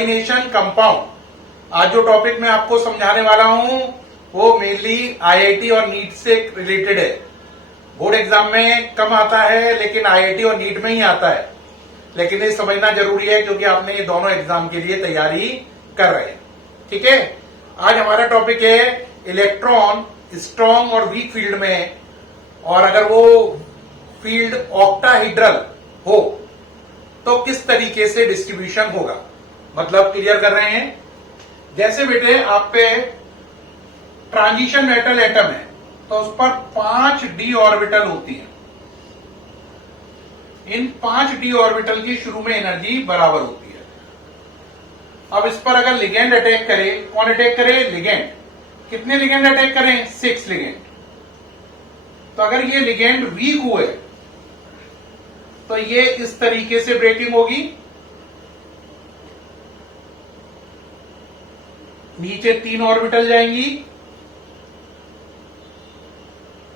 Coordination compound. आज जो topic मैं आपको समझाने वाला हूं वो मेनली आईआईटी और नीट से रिलेटेड है। बोर्ड एग्जाम में कम आता है लेकिन आईआईटी और नीट में ही आता है, लेकिन ये समझना जरूरी है क्योंकि आपने ये दोनों एग्जाम के लिए तैयारी कर रहे हैं। ठीक है, आज हमारा टॉपिक है इलेक्ट्रॉन स्ट्रॉन्ग और वीक फील्ड में, और अगर वो फील्ड ऑक्टाहेड्रल हो तो किस तरीके से डिस्ट्रीब्यूशन होगा। मतलब क्लियर कर रहे हैं, जैसे बेटे आप पे ट्रांजिशन मेटल एटम है तो उस पर 5 डी ऑर्बिटल होती है। इन 5 डी ऑर्बिटल की शुरू में एनर्जी बराबर होती है। अब इस पर अगर लिगेंड अटैक करे, कौन अटैक करे? लिगेंड। कितने लिगेंड अटैक करें? 6 लिगेंड। तो अगर ये लिगेंड वीक हुए तो ये इस तरीके से ब्रेकिंग होगी, नीचे 3 ऑर्बिटल जाएंगी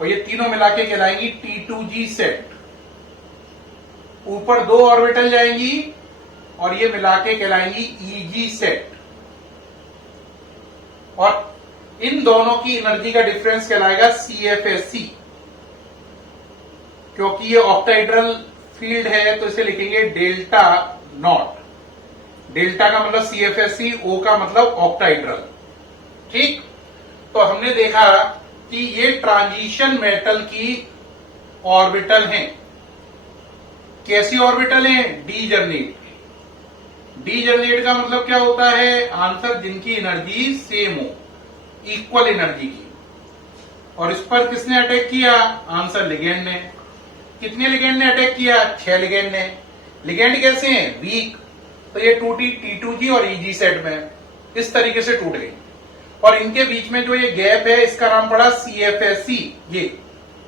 और ये तीनों मिलाके कहलाएंगी T2G सेट। ऊपर 2 ऑर्बिटल जाएंगी और ये मिलाके कहलाएंगी EG सेट। और इन दोनों की एनर्जी का डिफरेंस कहलाएगा CFSC। क्योंकि ये ऑक्टाहेड्रल फील्ड है तो इसे लिखेंगे डेल्टा नॉट। डेल्टा का मतलब CFSC, O का मतलब ऑक्टाहेड्रल। ठीक, तो हमने देखा कि ये ट्रांजिशन मेटल की ऑर्बिटल हैं। कैसी ऑर्बिटल हैं? डी जर्नेट। डी जर्नेट का मतलब क्या होता है? आंसर जिनकी एनर्जी सेम हो, इक्वल एनर्जी की। और इस पर किसने अटैक किया? आंसर लिगेंड ने। कितने लिगेंड ने अटैक किया? 6 लिगेंड ने। लिगेंड कैसे हैं? वीक। तो ये टूटी T2G और EG सेट में, इस तरीके से टूट गई। और इनके बीच में जो ये गैप है इसका नाम पड़ा CFSC। ये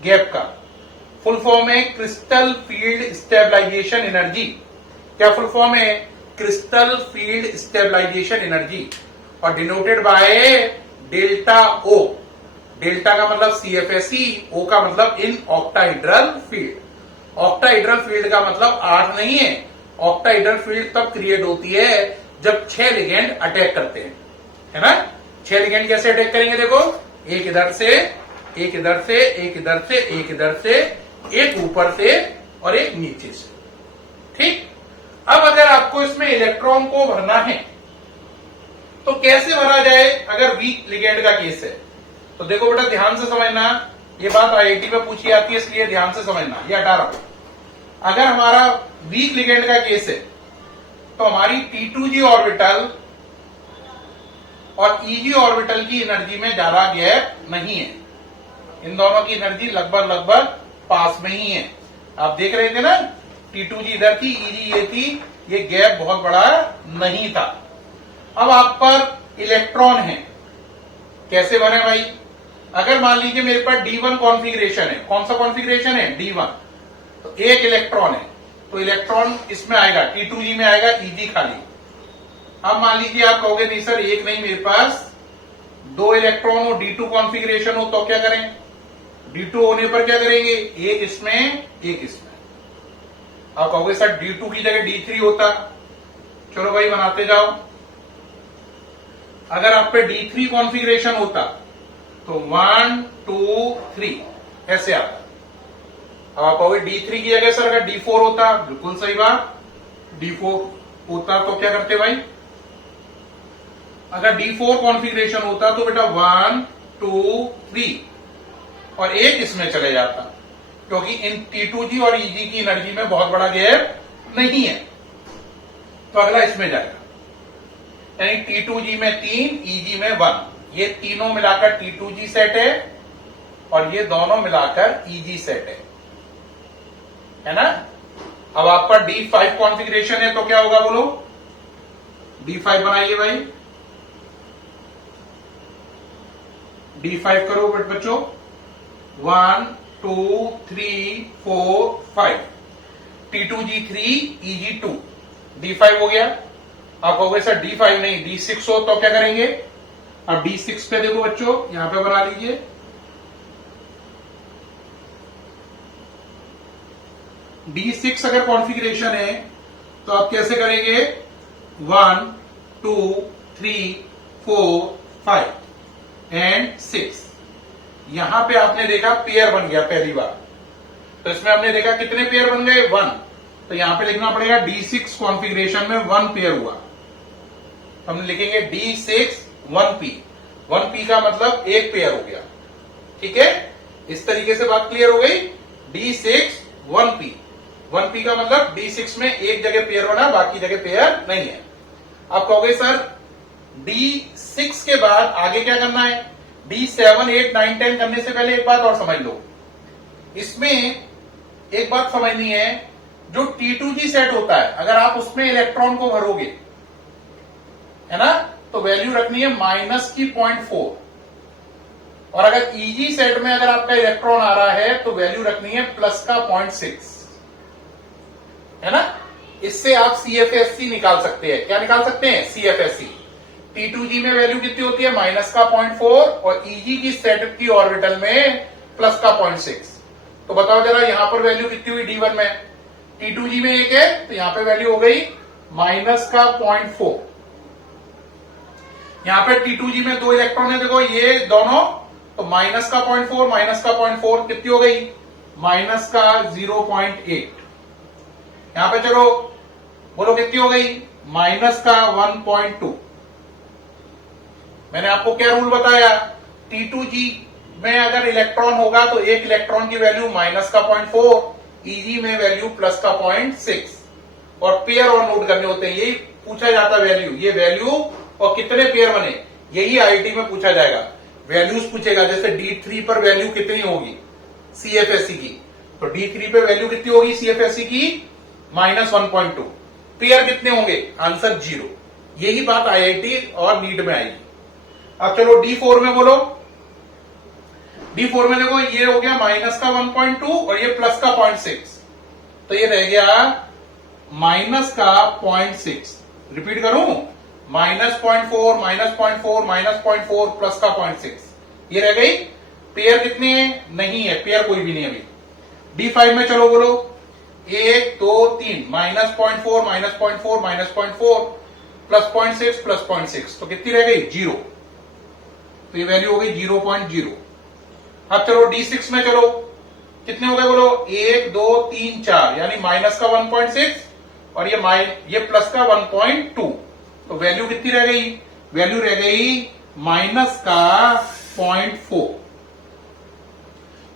गैप का फुल फॉर्म है क्रिस्टल फील्ड स्टेबलाइजेशन एनर्जी। क्या फुल फॉर्म है? क्रिस्टल फील्ड स्टेबलाइजेशन एनर्जी, और denoted by delta O। Delta का मतलब CFSC, O का मतलब in octahedral field. Octahedral field का मतलब 8 नहीं है। ऑक्टाहेड्रल फील्ड तब क्रिएट होती है जब 6 लिगेंड अटैक करते हैं, है ना। 6 लिगेंड कैसे अटैक करेंगे? देखो, एक इधर से, एक इधर से, एक इधर से, एक इधर से, एक ऊपर से और एक नीचे से। ठीक, अब अगर आपको इसमें इलेक्ट्रॉन को भरना है तो कैसे भरा जाए अगर वीक लिगेंड का केस है? तो देखो बेटा, ध्यान से समझना, ये बात आईआईटी में पूछी जाती है इसलिए ध्यान से समझना। ये हटा रहा हूं। अगर हमारा वीक लिगेंड का केस है तो हमारी T2G ऑर्बिटल और EG ऑर्बिटल की एनर्जी में ज्यादा गैप नहीं है। इन दोनों की एनर्जी लगभग पास में ही है। आप देख रहे थे ना, T2G इधर थी, EG ये थी, ये गैप बहुत बड़ा नहीं था। अब आप पर इलेक्ट्रॉन है, कैसे बने भाई? अगर मान लीजिए मेरे पास D1 कॉन्फ़िगरेशन है। कौन सा कॉन्फ़िगरेशन है? D1। तो एक इलेक्ट्रॉन है तो इलेक्ट्रॉन इसमें आएगा, T2G में आएगा, EG खाली। अब मान लीजिए आप कहोगे नहीं सर, एक नहीं, मेरे पास 2 इलेक्ट्रॉन हो, D2 कॉन्फ़िगरेशन हो, तो क्या करें? D2 होने पर क्या करेंगे? एक इसमें, एक इसमें। आप कहोगे सर D2 की जगह D3 होता। चलो भाई बनाते जाओ। अगर आप पे D3 कॉन्फ़िगरेशन होता तो 1 2 3 ऐसे आता। अब आप कहोगे D3 की जगह सर अगर D4 होता, बिल्कुल सही बात, D4 होता तो क्या करते भाई? अगर D4 कॉन्फ़िगरेशन होता तो बेटा 1 2 3 और एक इसमें चले जाता, क्योंकि इन T2G और EG की एनर्जी में बहुत बड़ा गैप नहीं है। तो अगला इसमें जाएगा, यानी T2G में 3, EG में 1। ये तीनों मिलाकर T2G सेट है और ये दोनों मिलाकर EG सेट है ना। अब आपका D5 कॉन्फ़िगरेशन है तो क्या होगा बोलो? D5 बनाइए भाई, D5 करो बच्चों। 1 2 3 4 5, T2G 3, EG 2, D5 हो गया। आप कहोगे सर D5 नहीं, D6 हो तो क्या करेंगे? अब D6 पे देखो बच्चों, यहां पे बना लीजिए। D6 अगर कॉन्फ़िगरेशन है तो आप कैसे करेंगे? 1 2 3 4 5 एंड 6। यहां पे आपने देखा पेयर बन गया पहली बार, तो इसमें आपने देखा कितने पेयर बन गए 1, तो यहां पे लिखना पड़ेगा D6 कॉन्फ़िगरेशन में 1 पेयर हुआ, हम लिखेंगे D6 1P। 1P का मतलब एक पेयर हो गया, ठीक है। इस तरीके से बात क्लियर हो गई। D6 1P, 1P का मतलब D6 में एक जगह पेयर बना, बाकी जगह पेयर नहीं है। आप कहोगे सर D6 के बाद आगे क्या करना है? D7 8 9 10 करने से पहले एक बात और समझ लो, इसमें एक बात समझनी है, जो T2G सेट होता है अगर आप उसमें इलेक्ट्रॉन को भरोगे, है ना, तो वैल्यू रखनी है -0.4, और अगर EG सेट में अगर आपका इलेक्ट्रॉन आ रहा है तो वैल्यू रखनी है +0.6, है ना। इससे आप CFSC निकाल सकते हैं। क्या निकाल सकते हैं? CFSC। T2G में वैल्यू कितनी होती है? -0.4, और EG की सेट की ऑर्बिटल में +0.6। तो बताओ जरा यहां पर वैल्यू कितनी हुई D1 में? T2G में 1 है, तो यहां पे वैल्यू हो गई -0.4। यहां पे T2G में 2 इलेक्ट्रॉन है, देखो ये दोनों, तो -0.4 कितनी हो गई? -0.8। यहां पे चलो बोलो कितनी हो गई? -1.2। मैंने आपको क्या रूल बताया? T2G में अगर इलेक्ट्रॉन होगा तो एक इलेक्ट्रॉन की वैल्यू -0.4, EG में वैल्यू +0.6, और पेयर और नोट करने होते हैं, यही पूछा जाता वैल्यू, ये वैल्यू और कितने पेयर बने, यही आईटी में पूछा जाएगा। वैल्यूज पूछेगा, जैसे D3 पर वैल्यू कितनी होगी CFSC की, तो D3 पे वैल्यू कितनी होगी CFSC की? -1.2। पेयर कितने होंगे? आंसर 0। यही बात IIT और नीट में आएगी। अब चलो D4 में बोलो। D4 में देखो ये हो गया -1.2 और ये +0.6, तो ये रह गया -0.6। रिपीट करूं? -0.4 -0.4 +0.6, ये रह गई। पेयर कितने हैं? नहीं है, पेयर कोई भी नहीं अभी। D5 में चलो बोलो 1 2 3 -0.4 -0.4 +0.6 तो कितनी रह गई? 0। तो ये वैल्यू हो गई 0.0। अब चलो D6 में चलो, कितने हो गए बोलो? 1 2 3 4, यानी -1.6 और ये +1.2, तो वैल्यू कितनी रह गई? वैल्यू रह गई -0.4।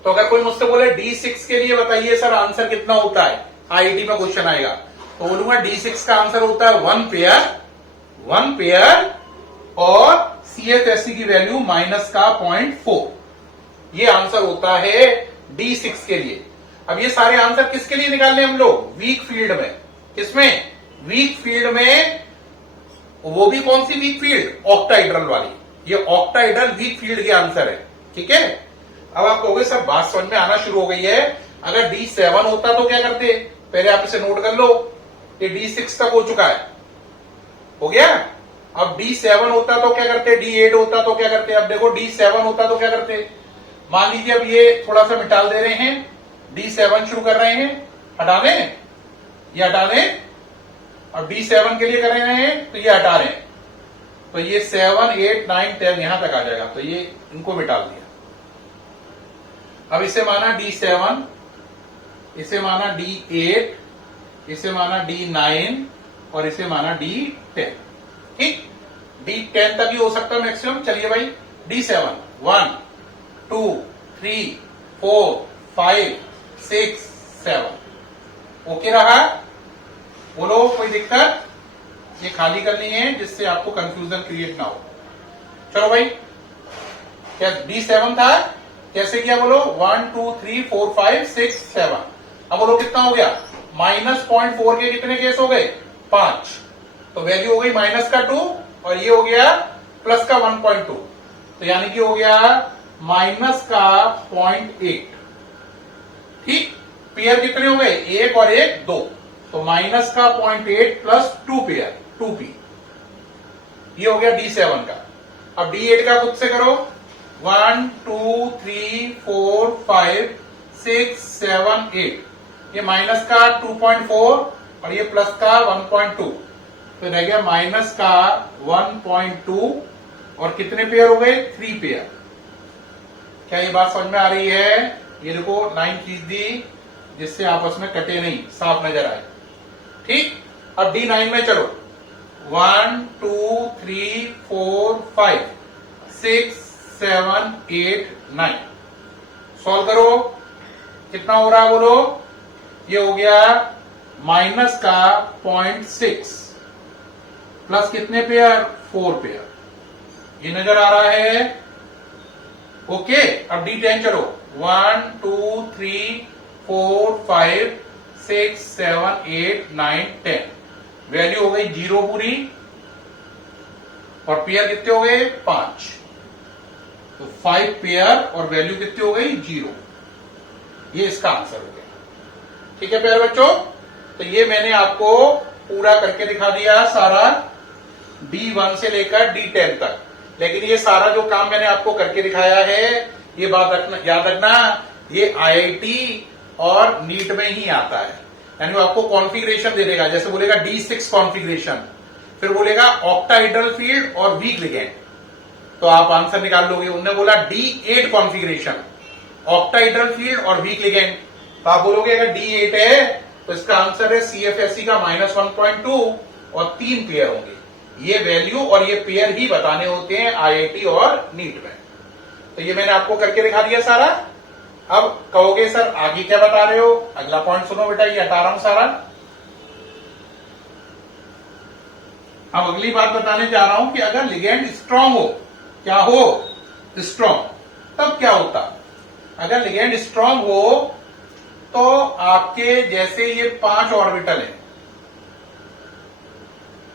तो अगर कोई मुझसे बोले D6 के लिए बताइए सर आंसर कितना होता है, आईटी में क्वेश्चन आएगा, तो बोलूंगा D6 का आंसर होता है 1 पेयर और CFSC की वैल्यू -0.4। ये आंसर होता है D6 के लिए। अब ये सारे आंसर किसके लिए निकालने हम लोग? वीक फील्ड में। किसमें? वीक फील्ड में। वो भी कौन सी वीक फील्ड? ऑक्टाइड्रल वाली। ये ऑक्टाइड्रल वीक फील्ड के आंसर है, ठीक है। अब आप कहोगे सर बात समझ में आना शुरू हो गई है, अगर D7 होता तो क्या करते? पहले आप इसे नोट कर लो, ये D6 तक हो चुका है, हो गया। अब D7 होता तो क्या करते? D8 होता तो क्या करते? अब देखो D7 होता तो क्या करते? मान लीजिए अब ये थोड़ा सा मिटाल दे रहे हैं, D7 शुरू कर रहे हैं, हटाने, ये हटाने, और D7 के लिए कर रहे हैं तो ये हटा रहे हैं, तो ये 7 8 9 10 यहां तक आ जाएगा, तो ये इनको मिटाल दिया। अब इसे माना D7, इसे माना D8, इसे माना D9 और इसे माना D10, ठीक। D10 तक ही हो सकता है मैक्सिमम। चलिए भाई D7 1 2 3 4 5 6 7 ओके रहा? बोलो कोई दिक्कत? ये खाली करनी है जिससे आपको कंफ्यूजन क्रिएट ना हो। चलो भाई, क्या D7 था? कैसे किया बोलो? 1 2 3 4 5 6 7। अब बोलो कितना हो गया? -0.4 के कितने केस हो गए? 5। तो वैल्यू हो गई -2 और ये हो गया +1.2, तो यानी कि हो गया -0.8, ठीक। पेयर कितने हो गए? 1 और 1 2, तो -0.8 + 2 पेयर 2p, ये हो गया D7 का। अब D8 का खुद से करो, 1 2 3 4 5 6 7 8, ये -2.4 और ये +1.2, तो रह गया माइनस का 1.2 और कितने पेयर हो गए 3 पेयर। क्या ये बात समझ में आ रही है? ये देखो 9 खींच दी जिससे आपस में कटे नहीं, साफ नजर आए। ठीक, अब D9 में चलो 1 2 3 4 5 6 7 8 9 सॉल्व करो। कितना हो रहा है बोलो? ये हो गया माइनस का 0.6 प्लस कितने पेयर 4 पेयर। ये नजर आ रहा है? ओके, अब D10 चलो 1 2 3 4 5 6 7 8 9 10 वैल्यू हो गई 0 पूरी और पेयर कितने हो गए 5। तो 5 पेयर और वैल्यू कितनी हो गई 0। ये इसका आंसर हो गया। ठीक है प्यारे बच्चों, तो ये मैंने आपको पूरा करके दिखा दिया सारा D1 से लेकर D10 तक। लेकिन ये सारा जो काम मैंने आपको करके दिखाया है, ये बात रखना, याद रखना, ये IIT और नीट में ही आता है। यानी वो आपको कॉन्फ़िगरेशन दे देगा, जैसे बोलेगा D6 कॉन्फ़िगरेशन, फिर बोलेगा ऑक्टाहेड्रल फील्ड और वीक लिगेंड, तो आप आंसर निकाल लोगे। उन्होंने बोला D8 कॉन्फ़िगरेशन, ऑक्टाहेड्रल फील्ड और वीक लिगेंड, तो आप बोलोगे अगर D8 है तो इसका आंसर है CFSE का -1.2 और 3 पेयर होंगे। ये वैल्यू और ये पेयर ही बताने होते हैं IIT और नीट में। तो ये मैंने आपको करके दिखा दिया सारा। अब कहोगे सर आगे क्या बता रहे हो? अगला पॉइंट सुनो बेटा, ये हटा रहा हूं सारा। अब अगली बात बताने जा रहा हूं कि अगर लिगेंड स्ट्रांग हो, क्या हो स्ट्रांग, तब क्या होता? अगर लिगेंड स्ट्रांग हो तो आपके जैसे ये 5 ऑर्बिटल है,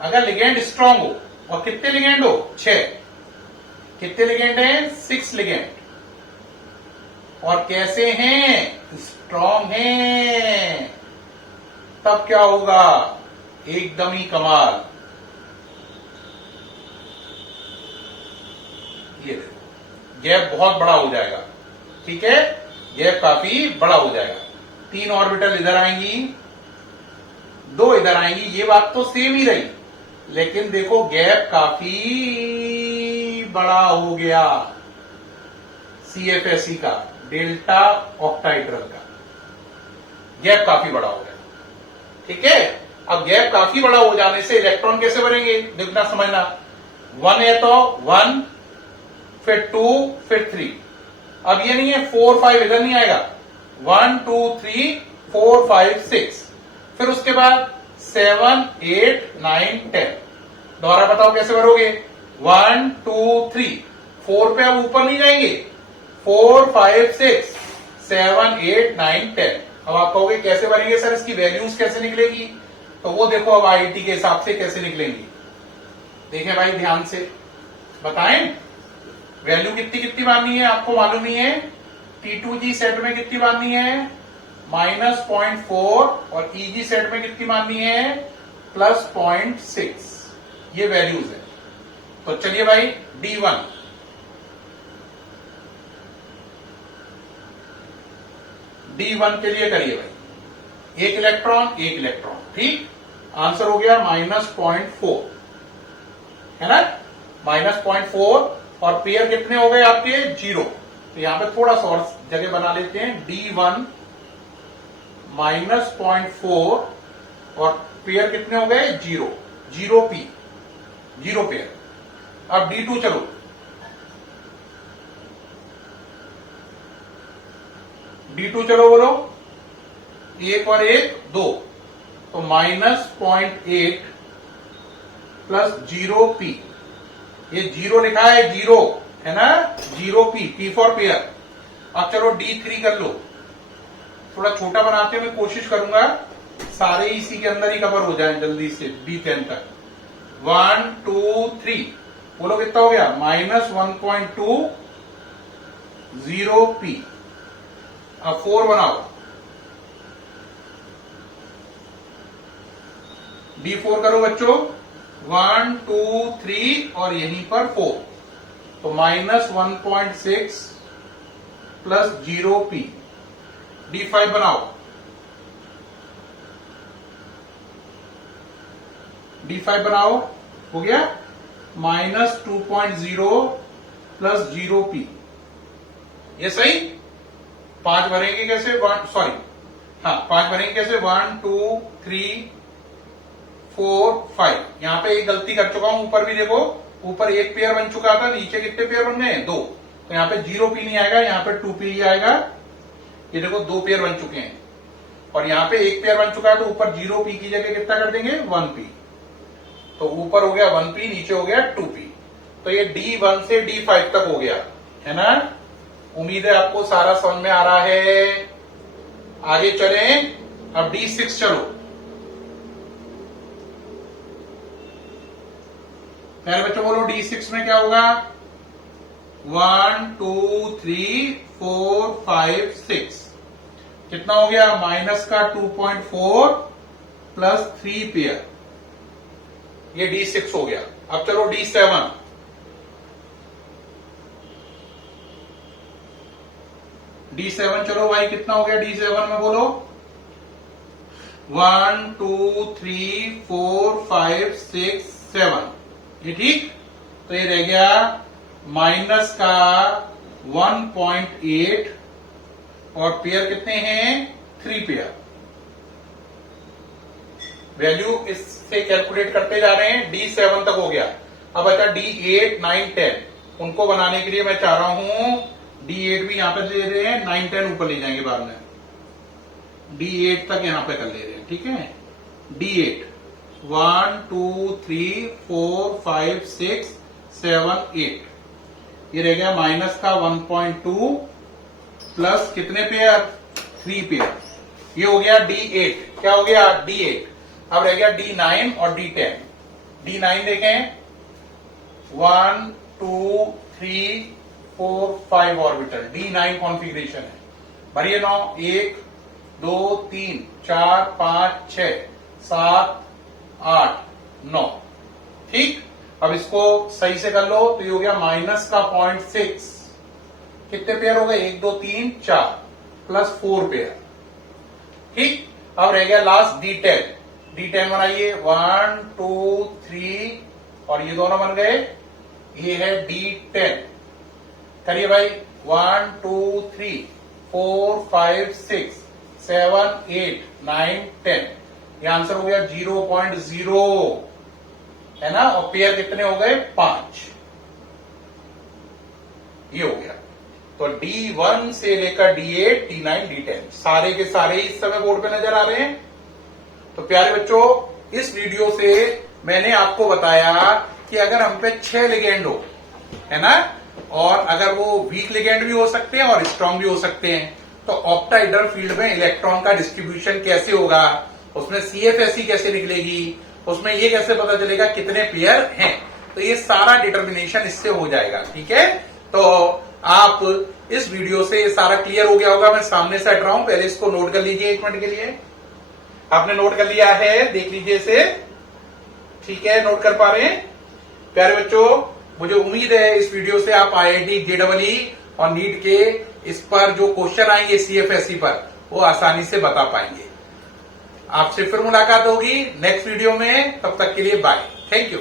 अगर लिगेंड स्ट्रांग हो, और कितने लिगेंड हो 6, कितने लिगेंड हैं 6 लिगेंड, और कैसे हैं स्ट्रांग हैं, तब क्या होगा? एकदम ही कमाल। ये देखो गैप बहुत बड़ा हो जाएगा। ठीक है, गैप काफी बड़ा हो जाएगा। 3 ऑर्बिटल इधर आएंगी, 2 इधर आएंगी, ये बात तो सेम ही रही, लेकिन देखो गैप काफी बड़ा हो गया। CFSE का डेल्टा ऑक्टाहेड्रल का गैप काफी बड़ा हो गया। ठीक है, अब गैप काफी बड़ा हो जाने से इलेक्ट्रॉन कैसे बनेंगे देखना समझना। 1 है तो 1, फिर 2, फिर 3। अब ये नहीं है 4 5 इधर नहीं आएगा, 1 2 3 4 5 6, फिर उसके बाद 7 8 9 10। दोबारा बताओ कैसे भरोगे? 1 2 3 4 पे अब ऊपर नहीं जाएंगे, 4 5 6 7 8 9 10। अब आप कहोगे कैसे बनेंगे सर, इसकी वैल्यूज कैसे निकलेगी? तो वो देखो अब IIT के हिसाब से कैसे निकलेंगी। देखें भाई ध्यान से, बताएं वैल्यू कितनी कितनी माननी है, आपको मालूम ही है। T2G सेट में कितनी माननी है -0.4 और EG सेट में कितनी माननी है +0.6। ये वैल्यूज है। तो चलिए भाई D1, D1 के लिए करिए भाई, 1 इलेक्ट्रॉन 1 इलेक्ट्रॉन। ठीक, आंसर हो गया -0.4, है ना, -0.4 और पेयर कितने हो गए आपके 0। तो यहां पे थोड़ा सा और जगह बना लेते हैं। D1 -0.4 और पेयर कितने हो गए 0, 0p, 0 पेयर। अब D2 चलो, D2 चलो बोलो, 1 और 1 2, तो -0.8 प्लस 0p, ये 0 लिखा है 0, है ना, 0p, P फॉर पेयर। अब चलो D3 कर लो, थोड़ा छोटा बनाते हुए कोशिश करूंगा सारे इसी के अंदर ही कवर हो जाए जल्दी से D10 तक। 1 2 3 बोलो कितना हो गया -1.2 0p। अब 4 बनाओ, D4 करो बच्चों, 1 2 3 और यहीं पर 4, तो -1.6 प्लस 0p। D5 बनाओ, D5 बनाओ, हो गया -2.0 प्लस 0p। ये सही। 5 भरेंगे कैसे? 5 भरेंगे कैसे? 1 2 3 4 5। यहां पे एक गलती कर चुका हूं, ऊपर भी देखो, ऊपर एक पेयर बन चुका था, नीचे कितने पेयर बन गए? 2। तो यहाँ पे 0p नहीं आएगा, यहाँ पे 2p ही आएगा। ये देखो 2 पेयर बन चुके हैं, और यहाँ पे एक पेयर बन चुका है, तो ऊपर 0p की जगह कितना कर देंगे? 1p। तो ऊपर हो गया 1p, नीचे हो गया 2p। तो ये D1 से D5 तक हो गया, है ना? उम्मीद है आपको सारा समझ में आ रहा है। आगे चलें, अब D6 चलो। पहले बच्चों बोलो D6 में क्या होगा? 1 2 3 4 5 6। कितना हो गया? माइनस का 2.4 प्लस 3 पेयर। ये D6 हो गया। अब चलो D7। D7 चलो भाई, कितना हो गया D7 में बोलो? 1 2 3 4 5 6 7। ये ठीक। तो ये रह गया माइनस का 1.8, और पेयर कितने हैं? 3 पेयर। वैल्यू इससे कैलकुलेट करते जा रहे हैं। D7 तक हो गया। अब अच्छा D8 9 10, उनको बनाने के लिए मैं चाह रहा हूं D8 भी यहां पे ले रहे हैं, 9 10 ऊपर ले जाएंगे बाद में। D8 तक यहां पे कर ले रहे हैं, ठीक है? D8 1 2 3 4 5 6 7 8। ये रह गया माइनस का 1.2 प्लस कितने पेयर? 3 पेयर। ये हो गया D8। क्या हो गया? D8। अब रह गया D9 और D10। D9 देखें, 1 2 3 4 5 ऑर्बिटल। D9 कॉन्फ़िगरेशन है। भरिए 9, 1 2 3 4 5 6 7 8 9। ठीक। अब इसको सही से कर लो, तो ये हो गया माइनस का 0.6। कितने पेयर हो गए? 1 2 3 4 प्लस 4 पेयर। ठीक। अब रह गया लास्ट D10। D10 बनाइए, 1 2 3, और ये दोनों बन गए। ये है D10। करिए भाई, 1 2 3 4 5 6 7 8 9 10। ये आंसर हो गया 0.0, है ना? और पेयर कितने हो गए? 5। ये हो गया। तो D1 से लेकर D8 D9 D10 सारे के सारे इस समय बोर्ड पे नजर आ रहे हैं। तो प्यारे बच्चों, इस वीडियो से मैंने आपको बताया कि अगर हम पे 6 लिगेंड हो, है ना, और अगर वो वीक लिगेंड भी हो सकते हैं और स्ट्रांग भी हो सकते हैं, तो ऑक्टाहेड्रल फील्ड में इलेक्ट्रॉन का डिस्ट्रीब्यूशन कैसे होगा, उसमें CFSE कैसे निकलेगी, उसमें ये कैसे पता चलेगा कितने पेयर हैं। तो ये सारा डिटर्मिनेशन इससे हो जाएगा। ठीक है, तो आप इस वीडियो से ये सारा क्लियर हो गया होगा। मैं सामने से हट रहा हूं, पहले इसको नोट कर लीजिए 1 मिनट के लिए। आपने नोट कर लिया है? देख लीजिए इसे। ठीक है, नोट कर पा रहे हैं? प्यारे बच्चों, मुझे उम्मीद है इस वीडियो से आप IIT JEE और नीट के इस पर जो क्वेश्चन आएंगे CFSE पर, वो आसानी से बता पाएंगे। आपसे फिर मुलाकात होगी नेक्स्ट वीडियो में। तब तक के लिए बाय, थैंक यू।